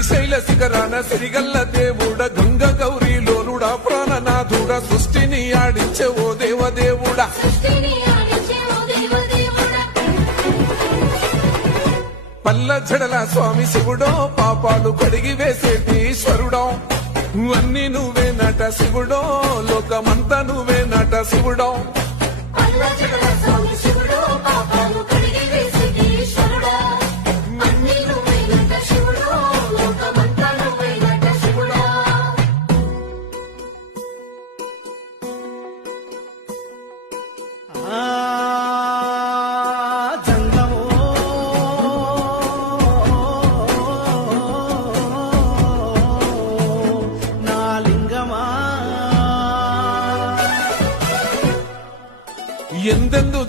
శ్రీశైల శిఖరాన సిరిగల్ల దేవుడ గంగ గౌరీ లోలుడా ప్రాణనాథుడ సృష్టిని ఆడించే ఓ దేవదేవుడా పల్ల జడల స్వామి శివుడో పాపాలు కడిగి వేసేటి ఈశ్వరుడో అన్ని నువ్వే నట శివుడో లోకమంతా నువ్వే నట శివుడో ఎందెందు